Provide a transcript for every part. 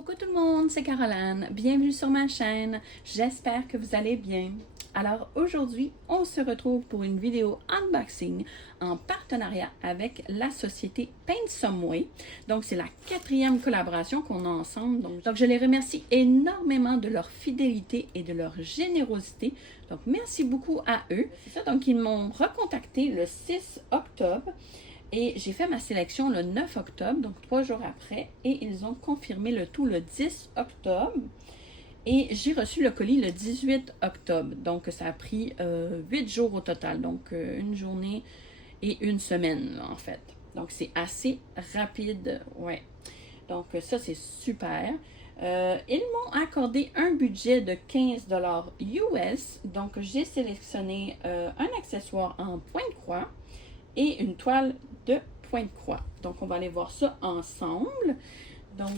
Coucou tout le monde, c'est Caroline. Bienvenue sur ma chaîne. J'espère que vous allez bien. Alors aujourd'hui, on se retrouve pour une vidéo unboxing en partenariat avec la société Paint Some Way. Donc c'est la 4e collaboration qu'on a ensemble. Donc je les remercie énormément de leur fidélité et de leur générosité. Donc merci beaucoup à eux. Donc ils m'ont recontacté le 6 octobre. Et j'ai fait ma sélection le 9 octobre, donc 3 jours après, et ils ont confirmé le tout le 10 octobre. Et j'ai reçu le colis le 18 octobre, donc ça a pris 8 jours au total, donc une journée et une semaine là, en fait. Donc c'est assez rapide, ouais. Donc ça c'est super. Ils m'ont accordé un budget de 15 $ US, donc j'ai sélectionné un accessoire en point de croix et une toile de point de croix. Donc, on va aller voir ça ensemble. Donc,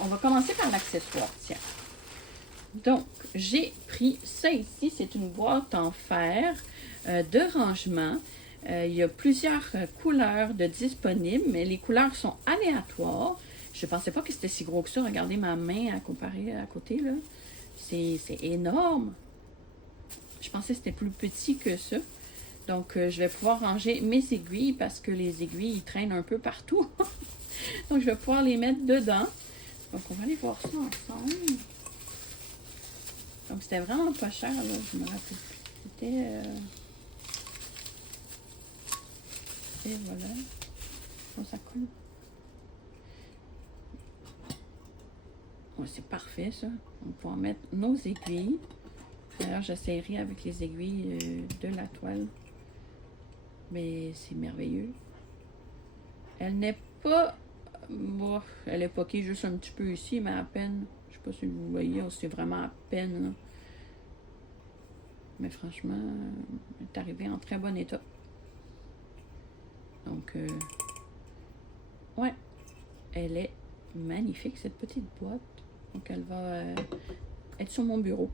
on va commencer par l'accessoire, tiens. Donc, j'ai pris ça ici. C'est une boîte en fer de rangement. Il y a plusieurs couleurs de disponibles, mais les couleurs sont aléatoires. Je ne pensais pas que c'était si gros que ça. Regardez ma main à comparer à côté, là. C'est énorme. Je pensais que c'était plus petit que ça. Donc, je vais pouvoir ranger mes aiguilles parce que les aiguilles, ils traînent un peu partout. Donc, je vais pouvoir les mettre dedans. Donc, on va aller voir ça ensemble. Donc, c'était vraiment pas cher, là. Je me rappelle plus. C'était... Et voilà. Oh, ça coule. Ouais, c'est parfait, ça. On peut en mettre nos aiguilles. D'ailleurs, j'essaierai avec les aiguilles de la toile. Mais c'est merveilleux. Elle n'est pas... Bon, elle est poquée juste un petit peu ici, mais à peine. Je sais pas si vous voyez, c'est vraiment à peine. Là. Mais franchement, elle est arrivée en très bon état. Donc, ouais. Elle est magnifique, cette petite boîte. Donc, elle va être sur mon bureau.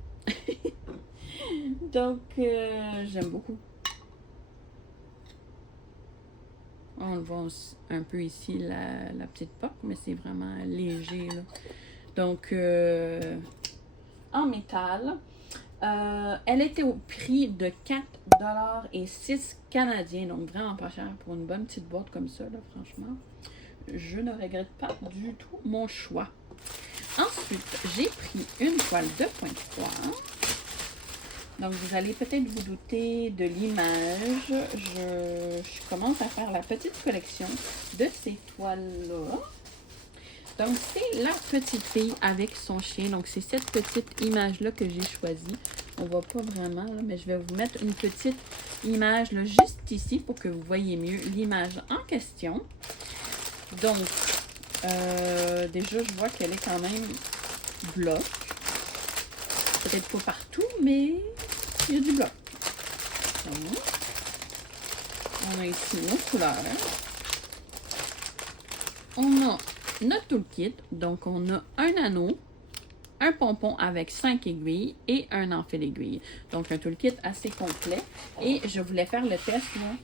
Donc, j'aime beaucoup. On le voit un peu ici, la petite poque, mais c'est vraiment léger. Là. Donc, en métal, elle était au prix de 4 $ et 6 canadiens. Donc, vraiment pas cher pour une bonne petite boîte comme ça, là, franchement. Je ne regrette pas du tout mon choix. Ensuite, j'ai pris une toile de point de croix. Donc, vous allez peut-être vous douter de l'image. Je commence à faire la petite collection de ces toiles-là. Donc, c'est la petite fille avec son chien. Donc, c'est cette petite image-là que j'ai choisie. On ne voit pas vraiment, là, mais je vais vous mettre une petite image là, juste ici pour que vous voyez mieux l'image en question. Donc, déjà, je vois qu'elle est quand même bloc. Peut-être pas partout, mais... il y a du bloc. Donc, on a ici nos couleurs. On a notre toolkit. Donc, on a un anneau, un pompon avec 5 aiguilles et un enfil d'aiguille. Donc, un toolkit assez complet. Et je voulais faire le test, là.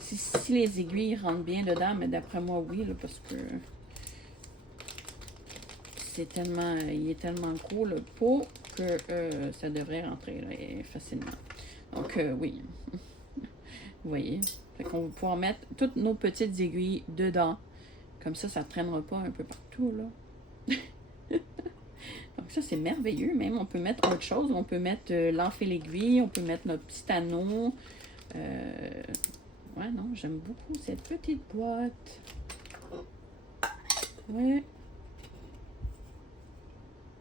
Si les aiguilles rentrent bien dedans, mais d'après moi, oui, là, parce que c'est tellement, il est tellement gros, le pot, que ça devrait rentrer là, facilement. Donc, oui. Vous voyez. Fait qu'on va pouvoir mettre toutes nos petites aiguilles dedans. Comme ça, ça ne traînera pas un peu partout, là. Donc, ça, c'est merveilleux. Même, on peut mettre autre chose. On peut mettre l'enfil aiguille. On peut mettre notre petit anneau. Ouais, non, j'aime beaucoup cette petite boîte. Ouais.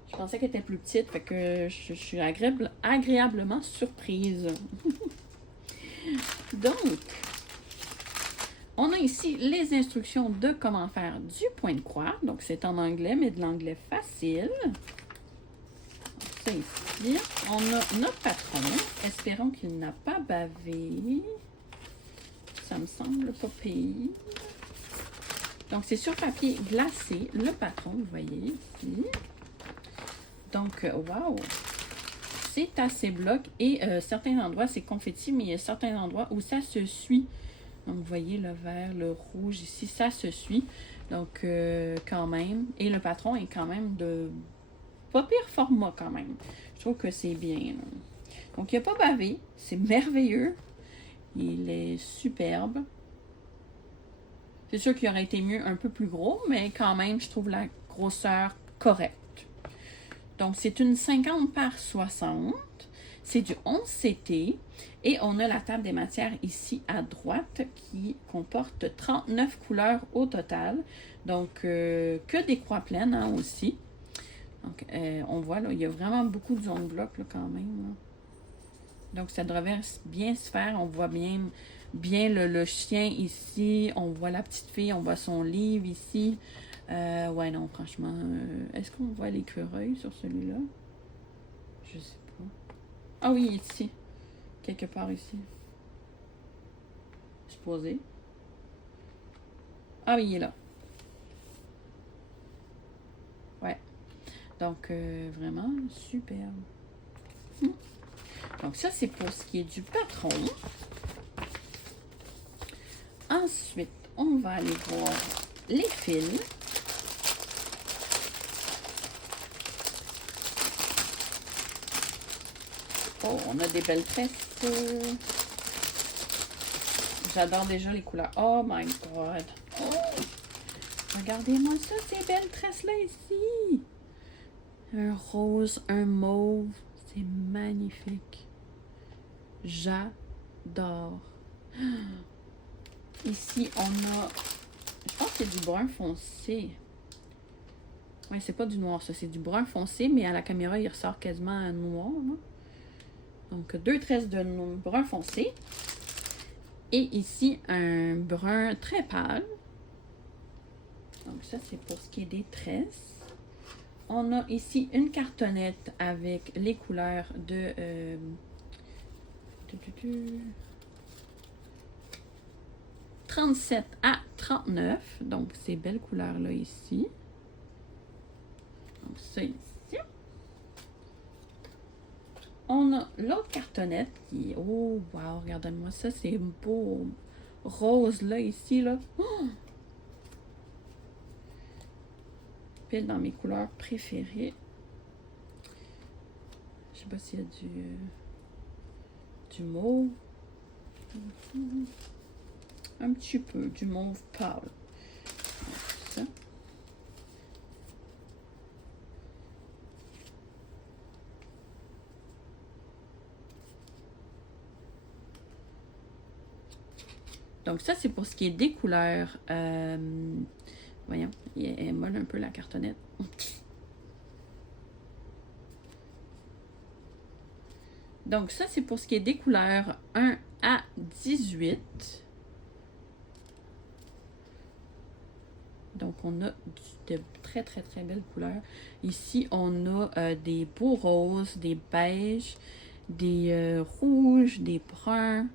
Je pensais qu'elle était plus petite, fait que je suis agréablement surprise. Donc, on a ici les instructions de comment faire du point de croix. Donc, c'est en anglais, mais de l'anglais facile. Ça ici. On a notre patron. Espérons qu'il n'a pas bavé. Ça me semble pas pire. Donc, c'est sur papier glacé, le patron, vous voyez ici. Donc, wow! C'est assez bloc et certains endroits, c'est confetti, mais il y a certains endroits où ça se suit. Donc, vous voyez le vert, le rouge ici, ça se suit. Donc, quand même. Et le patron est quand même de pas pire format quand même. Je trouve que c'est bien. Là. Donc, il n'a pas bavé. C'est merveilleux. Il est superbe. C'est sûr qu'il aurait été mieux un peu plus gros, mais quand même, je trouve la grosseur correcte. Donc, c'est une 50 par 60. C'est du 11 CT. Et on a la table des matières ici à droite qui comporte 39 couleurs au total. Donc, que des croix pleines hein, aussi. Donc, on voit, là, il y a vraiment beaucoup de zones blocs là, quand même. Là. Donc, ça devrait bien se faire. On voit bien le chien ici. On voit la petite fille. On voit son livre ici. Ouais, non, franchement. Est-ce qu'on voit l'écureuil sur celui-là? Je sais pas. Ah oui, il est ici. Quelque part ici. Supposé. Ah oui, il est là. Ouais. Donc, vraiment superbe. Donc, ça, c'est pour ce qui est du patron. Ensuite, on va aller voir les fils. Oh, on a des belles tresses. J'adore déjà les couleurs. Oh my god. Oh, regardez-moi ça, ces belles tresses-là ici. Un rose, un mauve. C'est magnifique. J'adore. Ici, on a... Je pense que c'est du brun foncé. Ouais, c'est pas du noir, ça. C'est du brun foncé, mais à la caméra, il ressort quasiment à noir. Là. Donc, 2 tresses de brun foncé. Et ici, un brun très pâle. Donc, ça, c'est pour ce qui est des tresses. On a ici une cartonnette avec les couleurs de... 37 à 39. Donc, ces belles couleurs-là ici. Donc, ça ici. On a l'autre cartonnette qui est... Oh, wow, regardez-moi ça, c'est beau. Rose, là, ici, là. Oh! Pile dans mes couleurs préférées. Je sais pas s'il y a du mauve. Un petit peu, du mauve pâle. Ça. Donc ça, c'est pour ce qui est des couleurs. Voyons, elle molle un peu la cartonnette. Donc ça, c'est pour ce qui est des couleurs 1 à 18. Donc on a de très très très belles couleurs. Ici, on a des beaux roses, des beiges, des rouges, des bruns.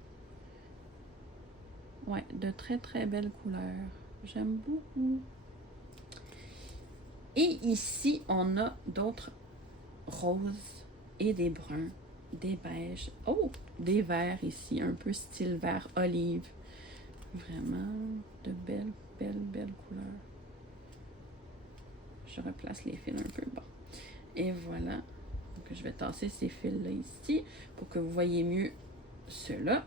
Ouais, de très très belles couleurs. J'aime beaucoup. Et ici, on a d'autres roses et des bruns, des beiges. Oh, des verts ici, un peu style vert olive. Vraiment de belles, belles, belles couleurs. Je replace les fils un peu. Bon. Et voilà. Donc, je vais tasser ces fils-là ici pour que vous voyez mieux ceux-là.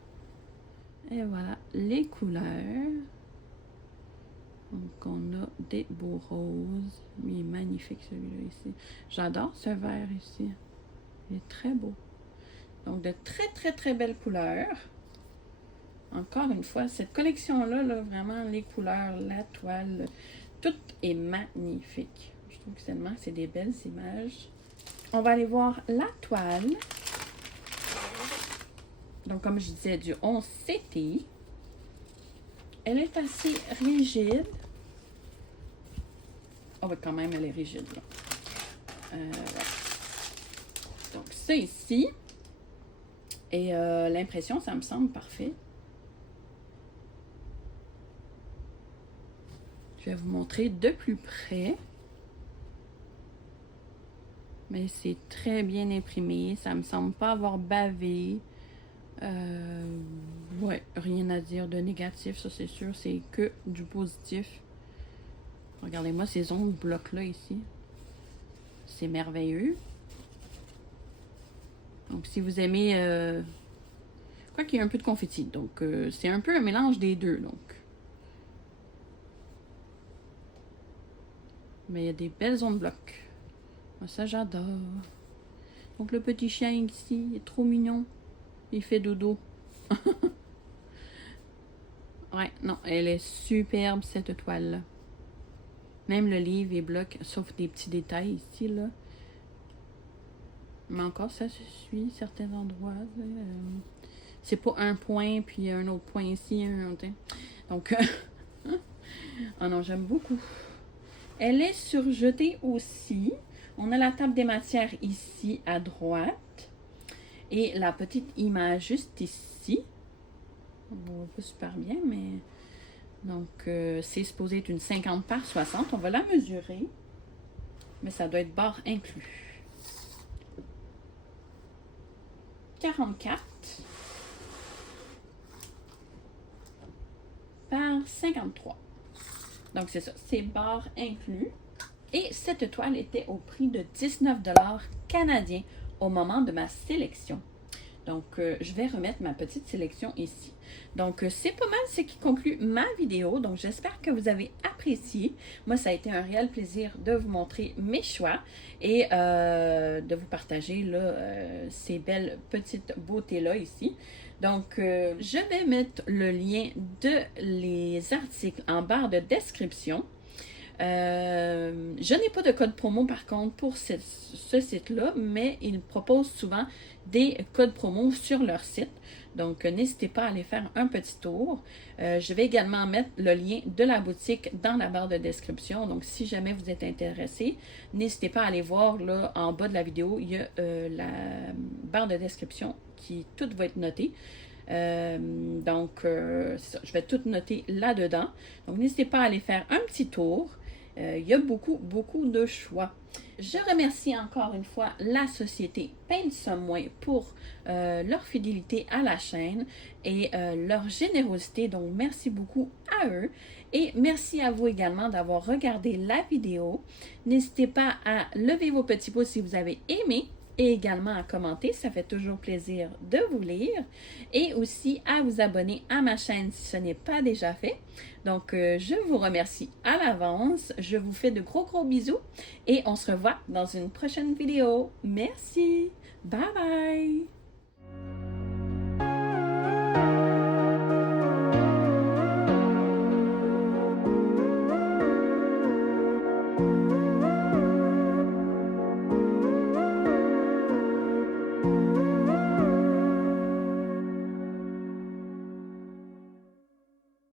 Et voilà les couleurs. Donc, on a des beaux roses. Il est magnifique celui-là ici. J'adore ce vert ici. Il est très beau. Donc, de très, très, très belles couleurs. Encore une fois, cette collection-là, là, vraiment, les couleurs, la toile, tout est magnifique. Je trouve que tellement c'est des belles images. On va aller voir la toile. Donc, comme je disais, du 11 CT. Elle est assez rigide. Oh, mais quand même, elle est rigide, là. Ouais. Donc, ça ici. Et l'impression, ça me semble parfait. Je vais vous montrer de plus près. Mais c'est très bien imprimé. Ça me semble pas avoir bavé. Ouais, rien à dire de négatif, ça c'est sûr. C'est que du positif. Regardez-moi ces ondes blocs-là ici. C'est merveilleux. Donc, si vous aimez... quoi qu'il y ait un peu de confetti. Donc, c'est un peu un mélange des deux. Donc. Mais il y a des belles ondes blocs. Moi, ça, j'adore. Donc, le petit chien ici, il est trop mignon. Il fait dodo. Ouais, non, elle est superbe, cette toile-là. Même le livre est bloc, sauf des petits détails ici, là. Mais encore, ça se suit, certains endroits. C'est pas un point, puis un autre point ici, un autre. Donc, oh non, j'aime beaucoup. Elle est surjetée aussi. On a la table des matières ici, à droite. Et la petite image juste ici. On voit pas super bien, mais... Donc, c'est supposé être une 50 par 60. On va la mesurer. Mais ça doit être barre inclus. 44 par 53. Donc, c'est ça. C'est barre inclus. Et cette toile était au prix de 19 $ canadiens au moment de ma sélection. Donc, je vais remettre ma petite sélection ici. Donc, c'est pas mal ce qui conclut ma vidéo. Donc, j'espère que vous avez apprécié. Moi, ça a été un réel plaisir de vous montrer mes choix et de vous partager là, ces belles petites beautés-là ici. Donc, je vais mettre le lien de les articles en barre de description. Je n'ai pas de code promo par contre pour ce site-là, mais ils proposent souvent des codes promo sur leur site. Donc, n'hésitez pas à aller faire un petit tour. Je vais également mettre le lien de la boutique dans la barre de description. Donc, si jamais vous êtes intéressé, n'hésitez pas à aller voir là en bas de la vidéo. Il y a la barre de description qui tout va être noté. Donc, c'est ça, je vais tout noter là-dedans. Donc, n'hésitez pas à aller faire un petit tour. Il y a beaucoup de choix. Je remercie encore une fois la société Paint Some Way pour leur fidélité à la chaîne et leur générosité. Donc, merci beaucoup à eux. Et merci à vous également d'avoir regardé la vidéo. N'hésitez pas à lever vos petits pouces si vous avez aimé et également à commenter, ça fait toujours plaisir de vous lire, et aussi à vous abonner à ma chaîne si ce n'est pas déjà fait. Donc, je vous remercie à l'avance, je vous fais de gros bisous, et on se revoit dans une prochaine vidéo. Merci, bye bye!